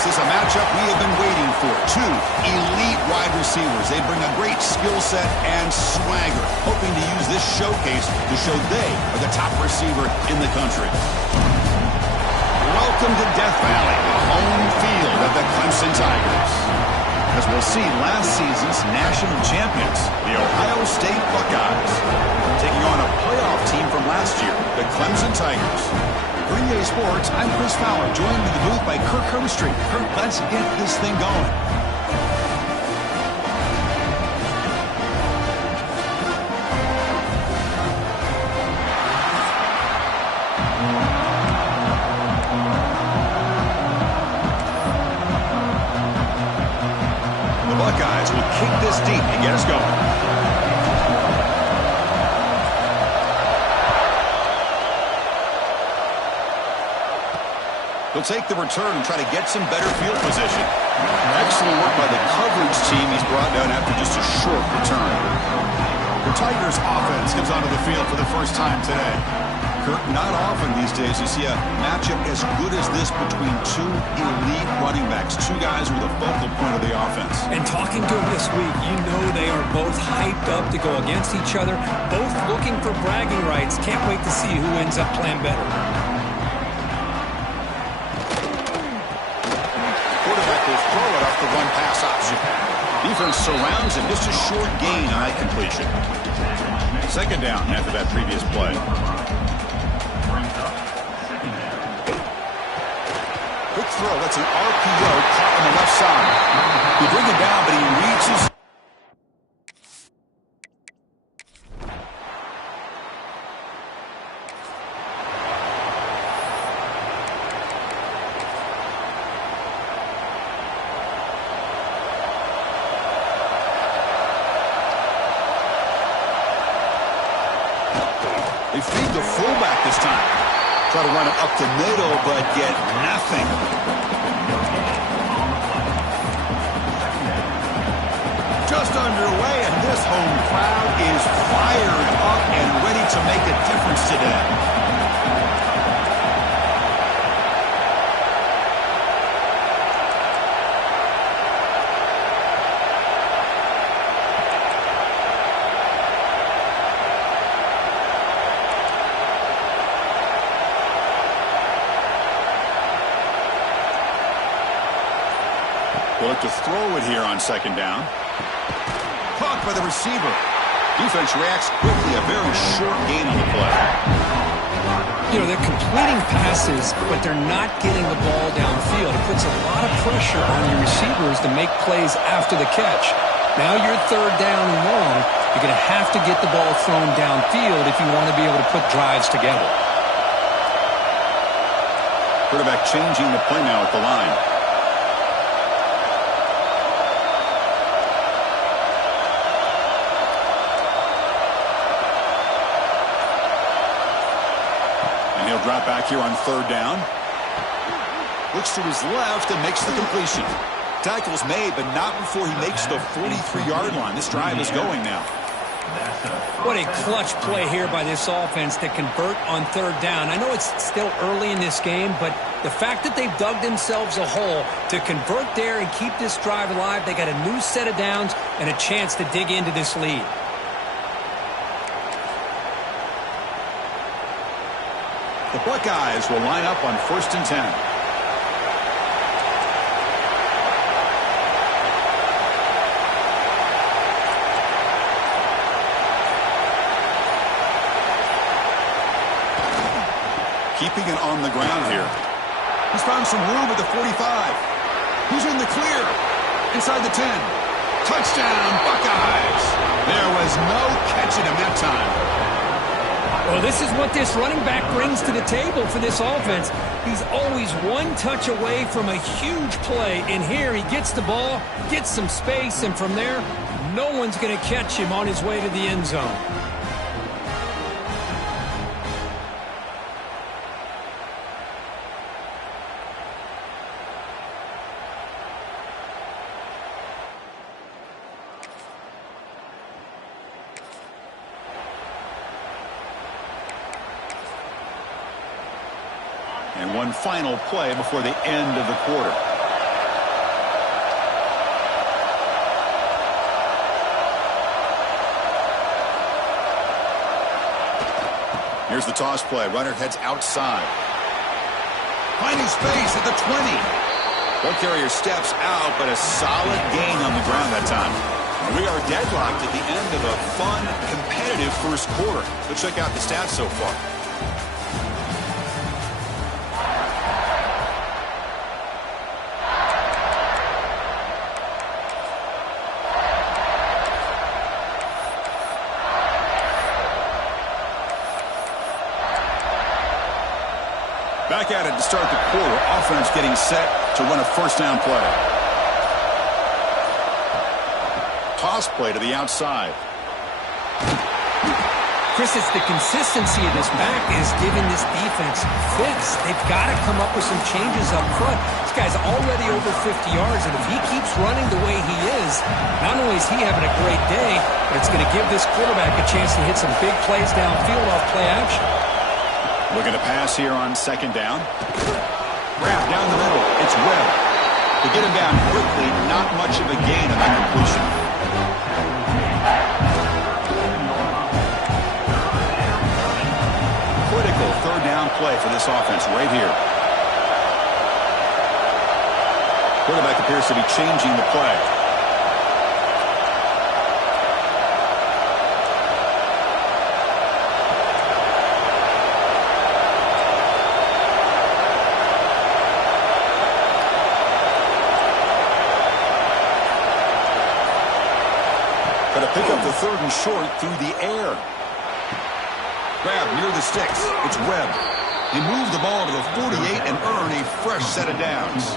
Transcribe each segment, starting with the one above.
This is a matchup we have been waiting for. Two elite wide receivers. They bring a great skill set and swagger, hoping to use this showcase to show they are the top receiver in the country. Welcome to Death Valley, the home field of the Clemson Tigers. As we'll see, last season's national champions, the Ohio State Buckeyes, taking on a playoff team from last year, the Clemson Tigers. For EA Sports, I'm Chris Fowler, joined in the booth by Kirk Herbstreit. Kirk, let's get this thing going. The Buckeyes will kick this deep to get us going. He'll take the return and try to get some better field position. Excellent work by the coverage team he's brought down after just a short return. The Tigers offense comes onto the field for the first time today. Kirk, not often these days you see a matchup as good as this between two elite running backs, two guys who are the focal point of the offense. And talking to them this week, you know they are both hyped up to go against each other, both looking for bragging rights. Can't wait to see who ends up playing better. Throw it off the run-pass option. Defense surrounds him. Just a short gain on that completion. Second down after that previous play. Quick throw. That's an RPO caught on the left side. He bring it down, but he reaches. They feed the fullback this time. Try to run it up the middle, but get nothing. Just underway, and this home crowd is fired up and ready to make a difference today. They'll look to throw it here on second down. Caught by the receiver. Defense reacts quickly. A very short gain on the play. You know, they're completing passes, but they're not getting the ball downfield. It puts a lot of pressure on your receivers to make plays after the catch. Now you're third down and long. You're going to have to get the ball thrown downfield if you want to be able to put drives together. Quarterback changing the play now at the line. He'll drop back here on third down. Looks to his left and makes the completion. Tackle's made, but not before he makes the 43-yard line. This drive is going now. What a clutch play here by this offense to convert on third down. I know it's still early in this game, but the fact that they've dug themselves a hole to convert there and keep this drive alive, they got a new set of downs and a chance to dig into this lead. The Buckeyes will line up on 1st and 10. Keeping it on the ground here. He's found some room at the 45. He's in the clear. Inside the 10. Touchdown, Buckeyes. There was no catching him that time. Well, this is what this running back brings to the table for this offense. He's always one touch away from a huge play. And here he gets the ball, gets some space, and from there, no one's going to catch him on his way to the end zone. And one final play before the end of the quarter. Here's the toss play. Runner heads outside. Finding space at the 20. Ball carrier steps out, but a solid gain on the ground that time. And we are deadlocked at the end of a fun, competitive first quarter. Let's check out the stats so far. Back at it to start the quarter. Offense getting set to run a first down play. Toss play to the outside. Chris, it's the consistency of this back is giving this defense fits. They've got to come up with some changes up front. This guy's already over 50 yards, and if he keeps running the way he is, not only is he having a great day, but it's going to give this quarterback a chance to hit some big plays downfield off play action. Looking to pass here on second down. Grab down the middle. It's Webb. To get him down quickly, not much of a gain on that completion. Critical third down play for this offense right here. Quarterback appears to be changing the play. Pick up the third and short through the air. Grab near the sticks. It's Webb. He moved the ball to the 48 and earned a fresh set of downs.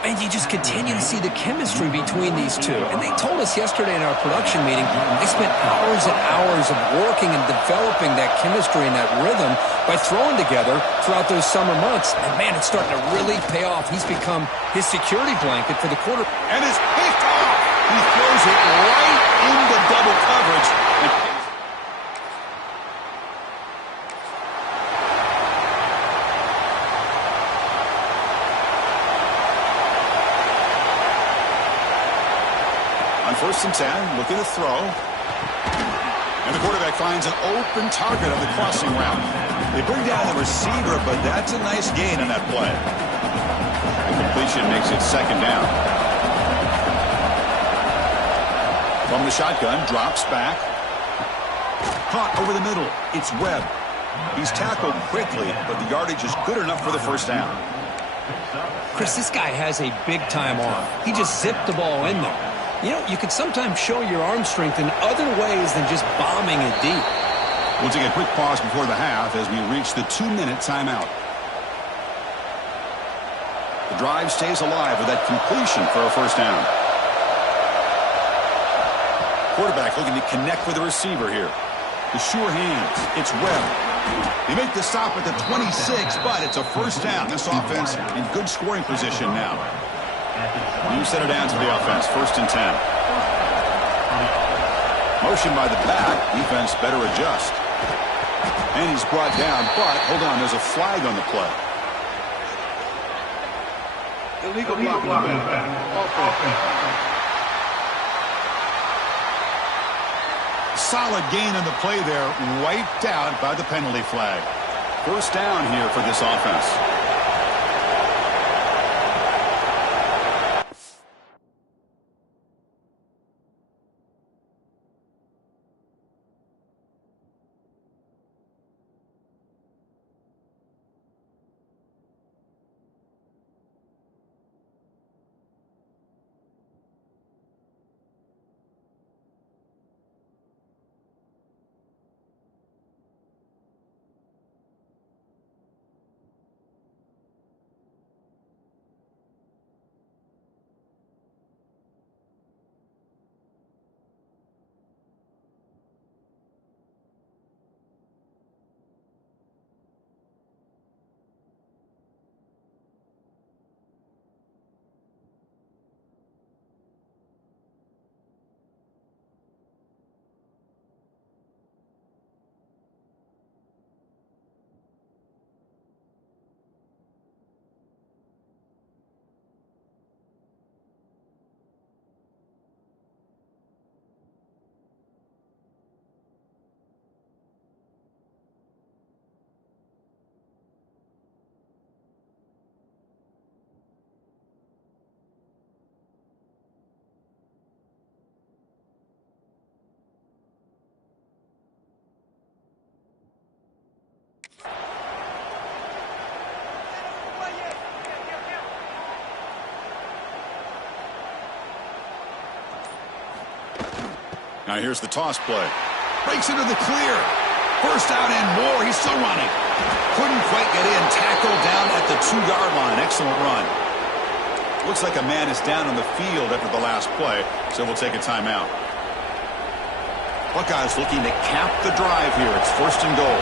And you just continue to see the chemistry between these two. And they told us yesterday in our production meeting, they spent hours and hours of working and developing that chemistry and that rhythm by throwing together throughout those summer months. And, man, it's starting to really pay off. He's become his security blanket for the quarter. And it's picked off. He throws it right into double coverage. On 1st and 10, looking to throw. And the quarterback finds an open target on the crossing route. They bring down the receiver, but that's a nice gain on that play. The completion makes it second down. From the shotgun, drops back. Caught over the middle. It's Webb. He's tackled quickly, but the yardage is good enough for the first down. Chris, this guy has a big-time arm. He just zipped the ball in there. You know, you can sometimes show your arm strength in other ways than just bombing it deep. We'll take a quick pause before the half as we reach the 2-minute timeout. The drive stays alive with that completion for a first down. Quarterback looking to connect with the receiver here. The sure hands. It's Webb. They make the stop at the 26, but it's a first down. This offense in good scoring position now. New set of downs for the offense. 1st and 10. Motion by the back. Defense better adjust. And he's brought down, but hold on, there's a flag on the play. Illegal block. Solid gain on the play there, wiped out by the penalty flag. First down here for this offense. Now here's the toss play. Breaks into the clear. First down and more. He's still running. Couldn't quite get in. Tackled down at the 2-yard line. Excellent run. Looks like a man is down on the field after the last play, so we'll take a timeout. Buckeyes looking to cap the drive here. It's first and goal.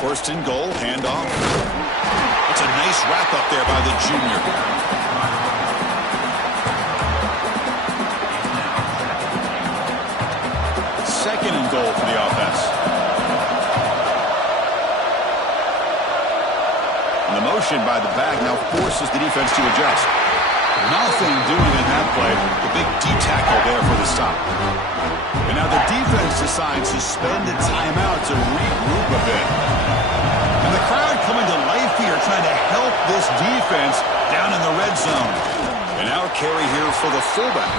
First and goal, handoff. It's a nice wrap up there by the junior. Second and goal for the offense. And the motion by the back now forces the defense to adjust. Nothing doing in that play. The big D tackle there for the stop. And now the defense decides to spend a timeout to regroup a bit. And the crowd coming to life here, trying to help this defense down in the red zone. And now a carry here for the fullback.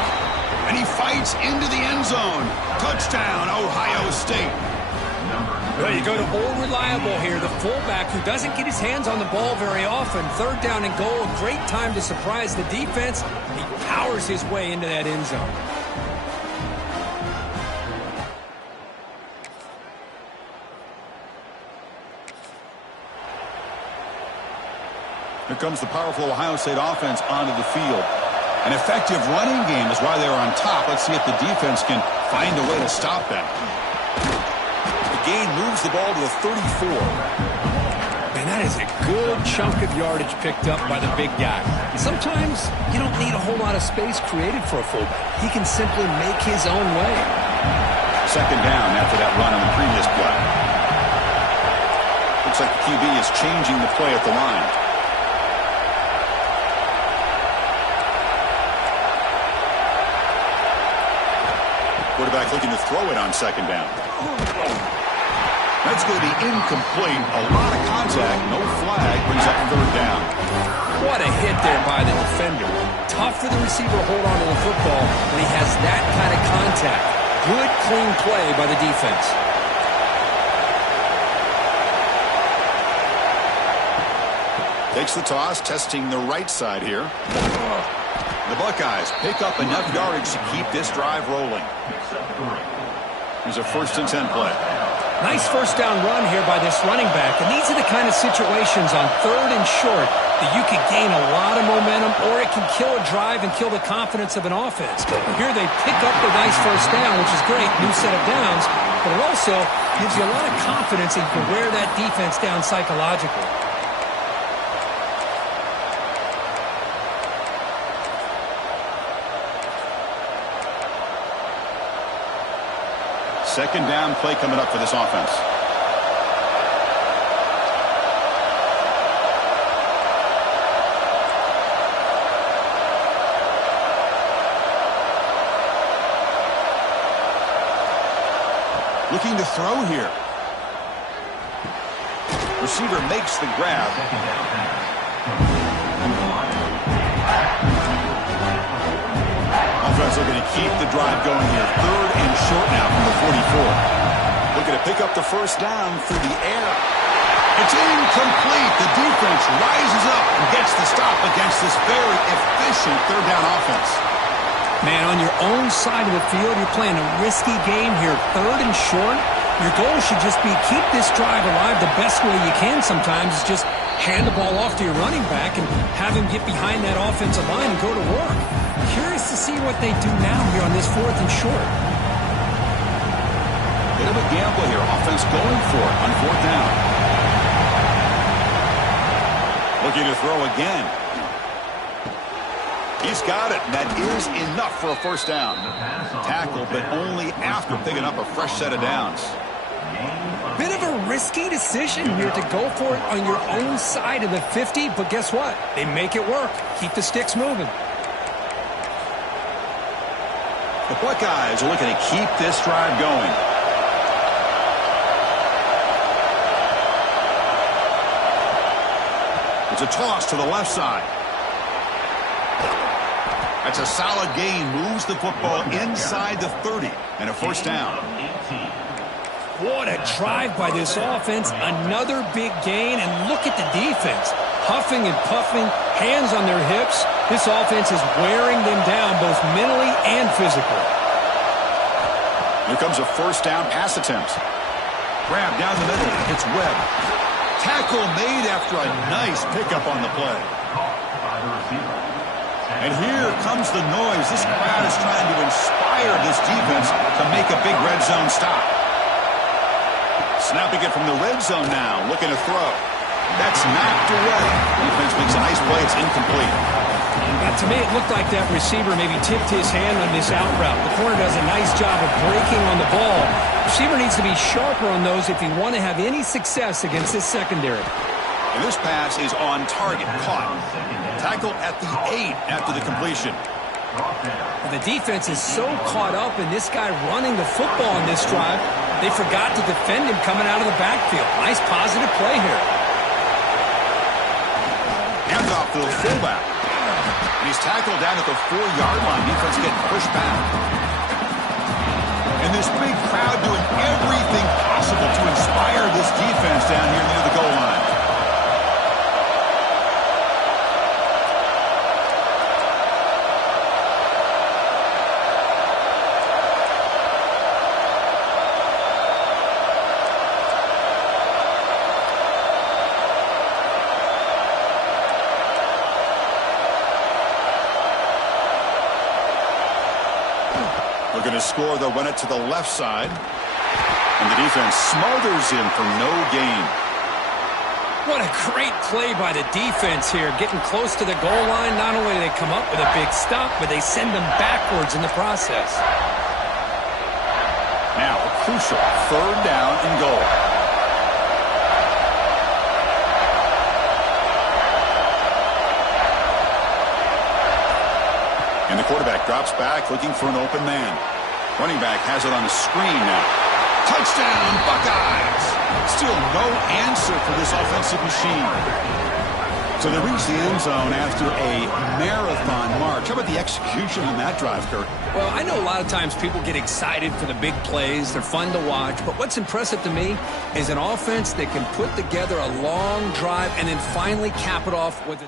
And he fights into the end zone. Touchdown, Ohio State. Well, you go to old reliable here, the fullback who doesn't get his hands on the ball very often. Third down and goal, a great time to surprise the defense. He powers his way into that end zone. Here comes the powerful Ohio State offense onto the field. An effective running game is why they're on top. Let's see if the defense can find a way to stop them. The gain moves the ball to the 34. And that is a good chunk of yardage picked up by the big guy. And sometimes you don't need a whole lot of space created for a fullback. He can simply make his own way. Second down after that run on the previous play. Looks like the QB is changing the play at the line. Quarterback looking to throw it on second down. That's going to be incomplete. A lot of contact. No flag. Brings up third down. What a hit there by the defender. Tough for the receiver to hold on to the football when he has that kind of contact. Good, clean play by the defense. Takes the toss, testing the right side here. The Buckeyes pick up enough yardage to keep this drive rolling. Here's a 1st and 10 play. Nice first down run here by this running back. And these are the kind of situations on 3rd and short that you can gain a lot of momentum, or it can kill a drive and kill the confidence of an offense. Here they pick up the nice first down, which is great, new set of downs, but it also gives you a lot of confidence that you can wear that defense down psychologically. Second down play coming up for this offense. Looking to throw here. Receiver makes the grab. Offense looking to keep the drive going here. 3rd and short now from the 44. Looking to pick up the first down through the air. It's incomplete. The defense rises up and gets the stop against this very efficient third down offense. Man, on your own side of the field, you're playing a risky game here. 3rd and short. Your goal should just be keep this drive alive the best way you can sometimes is just hand the ball off to your running back and have him get behind that offensive line and go to work. Curious to see what they do now here on this 4th and short. Bit of a gamble here. Offense going for it on 4th down. Looking to throw again. He's got it. That is enough for a first down. Tackle, but only after picking up a fresh set of downs. Bit of a risky decision here to go for it on your own side of the 50, but guess what? They make it work. Keep the sticks moving. The Buckeyes are looking to keep this drive going. It's a toss to the left side. That's a solid gain. Moves the football inside the 30 and a first down. What a drive by this offense. Another big gain, and look at the defense. Huffing and puffing, hands on their hips. This offense is wearing them down both mentally and physically. Here comes a first down pass attempt. Grab down the middle. It's Webb. Tackle made after a nice pickup on the play. And here comes the noise. This crowd is trying to inspire this defense to make a big red zone stop. Snapping it from the red zone now, looking to throw. That's knocked away. Defense makes a nice play. It's incomplete. Now, to me, it looked like that receiver maybe tipped his hand on this out route. The corner does a nice job of breaking on the ball. Receiver needs to be sharper on those if you want to have any success against this secondary. And this pass is on target, caught. Tackle at the 8 after the completion. Well, the defense is so caught up in this guy running the football on this drive, they forgot to defend him coming out of the backfield. Nice positive play here. Hands off to the fullback. And he's tackled down at the 4-yard line. Defense getting pushed back. And this big crowd doing everything possible to inspire this defense down here near the goal line. Looking to score, they'll run it to the left side. And the defense smothers him for no gain. What a great play by the defense here. Getting close to the goal line, not only do they come up with a big stop, but they send them backwards in the process. Now a crucial 3rd down and goal. And the quarterback drops back, looking for an open man. Running back has it on the screen now. Touchdown, Buckeyes! Still no answer for this offensive machine. So they reach the end zone after a marathon march. How about the execution on that drive, Kurt? Well, I know a lot of times people get excited for the big plays. They're fun to watch. But what's impressive to me is an offense that can put together a long drive and then finally cap it off with a...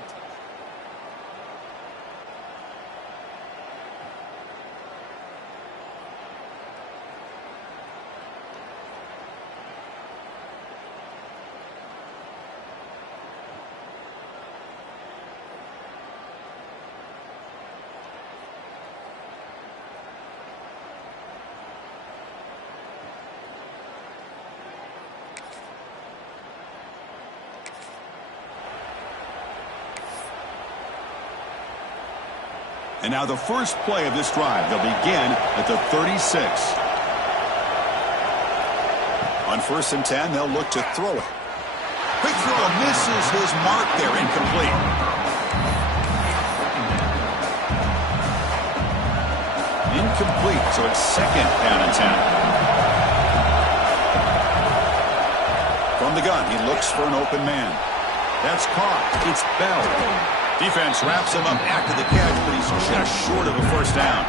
And now the first play of this drive. They'll begin at the 36. On 1st and 10, they'll look to throw it. Quick throw misses his mark there, incomplete. Incomplete, so it's 2nd down and 10. From the gun, he looks for an open man. That's caught. It's Bell. Defense wraps him up after the catch, but he's just short of a 1st down.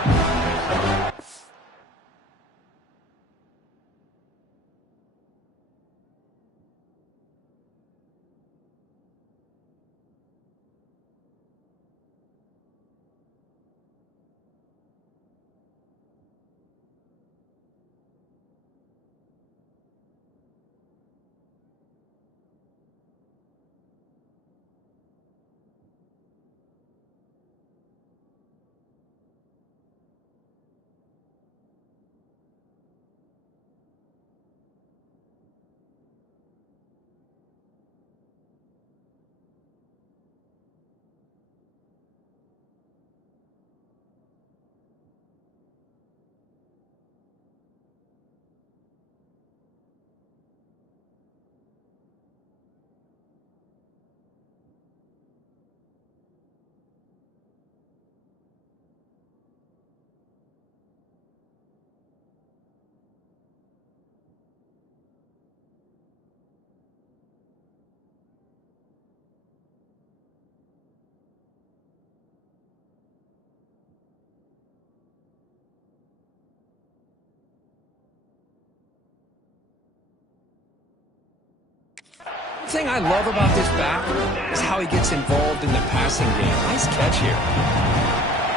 thing I love about this back is how he gets involved in the passing game. Nice catch here.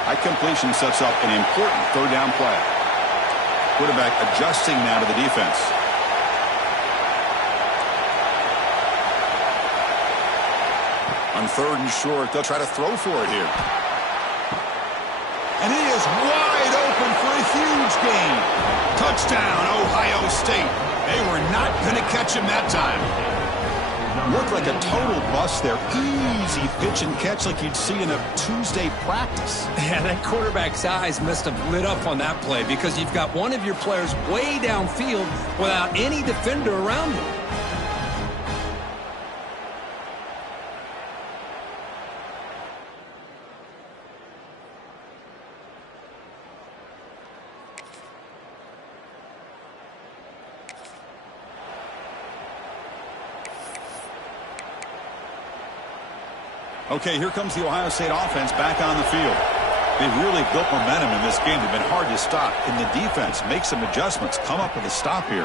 High completion sets up an important third down play. Quarterback adjusting now to the defense. On third and short, they'll try to throw for it here. And he is wide open for a huge gain. Touchdown, Ohio State. They were not going to catch him that time. Looked like a total bust there. Easy pitch and catch like you'd see in a Tuesday practice. Yeah, that quarterback's eyes must have lit up on that play because you've got one of your players way downfield without any defender around him. Okay, here comes the Ohio State offense back on the field. They've really built momentum in this game. They've been hard to stop. Can the defense make some adjustments, come up with a stop here?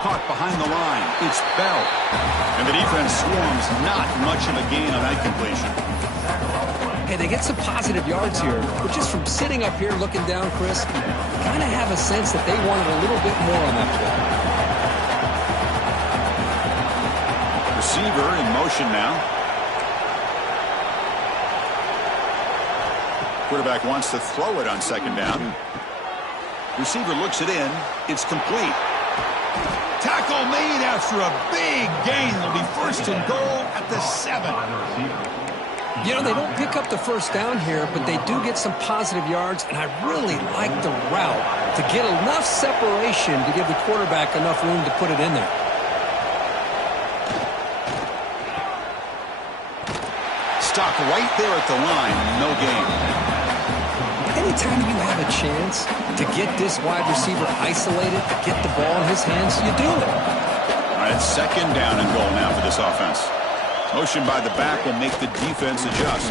Caught behind the line. It's Bell. And the defense swarms. Not much of a gain on that completion. Hey, they get some positive yards here, but just from sitting up here looking down, Chris, kind of have a sense that they wanted a little bit more on that play. Receiver in motion now. Quarterback wants to throw it on second down. Receiver looks it in. It's complete. Tackle made after a big gain. Will be first and goal at the 7. You know, they don't pick up the first down here, but they do get some positive yards, and I really like the route to get enough separation to give the quarterback enough room to put it in there. Stop right there at the line. No gain. Anytime you have a chance to get this wide receiver isolated, to get the ball in his hands, you do it. All right, second down and goal now for this offense. Motion by the back will make the defense adjust.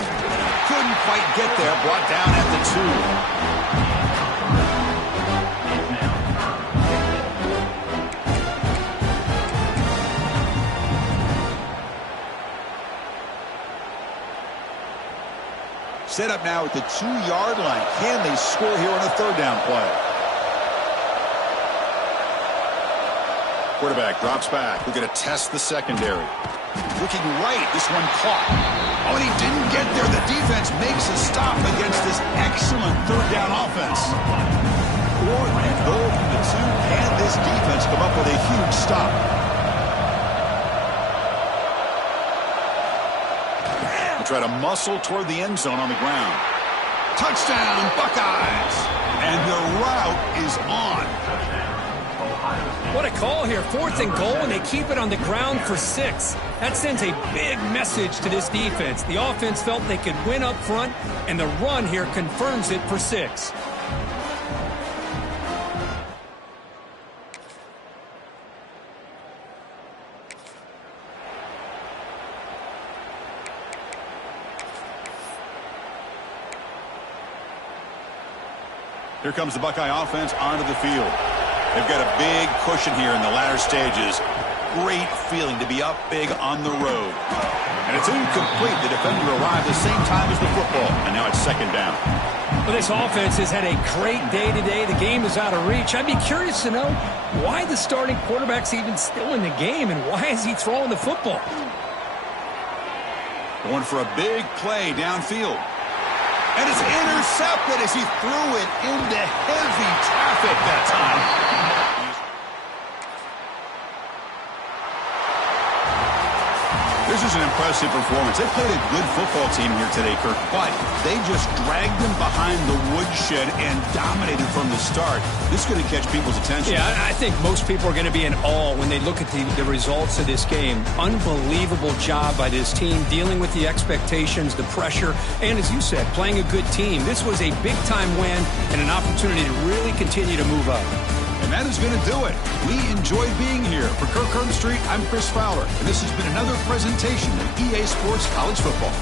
Couldn't quite get there. Brought down at the 2. Set up now at the 2-yard line. Can they score here on a third down play? Quarterback drops back. We're going to test the secondary. Looking right. This one caught. Oh, and he didn't get there. The defense makes a stop against this excellent third down offense. 4th and goal from the 2. Can this defense come up with a huge stop? Try to muscle toward the end zone on the ground. Touchdown, Buckeyes! And the route is on. What a call here. 4th and goal, and they keep it on the ground for 6. That sends a big message to this defense. The offense felt they could win up front, and the run here confirms it for 6. Here comes the Buckeye offense onto the field. They've got a big cushion here in the latter stages. Great feeling to be up big on the road. And it's incomplete. The defender arrived the same time as the football. And now it's second down. Well, this offense has had a great day today. The game is out of reach. I'd be curious to know why the starting quarterback's even still in the game and why is he throwing the football? Going for a big play downfield. And it's intercepted as he threw it into heavy traffic that time. This is an impressive performance. They played a good football team here today, Kirk, but they just dragged them behind the woodshed and dominated from the start. This is going to catch people's attention. Yeah, I think most people are going to be in awe when they look at the results of this game. Unbelievable job by this team, dealing with the expectations, the pressure, and as you said, playing a good team. This was a big-time win and an opportunity to really continue to move up. And that is going to do it. We enjoyed being here. For Kirk Street, I'm Chris Fowler, and this has been another presentation of EA Sports College Football.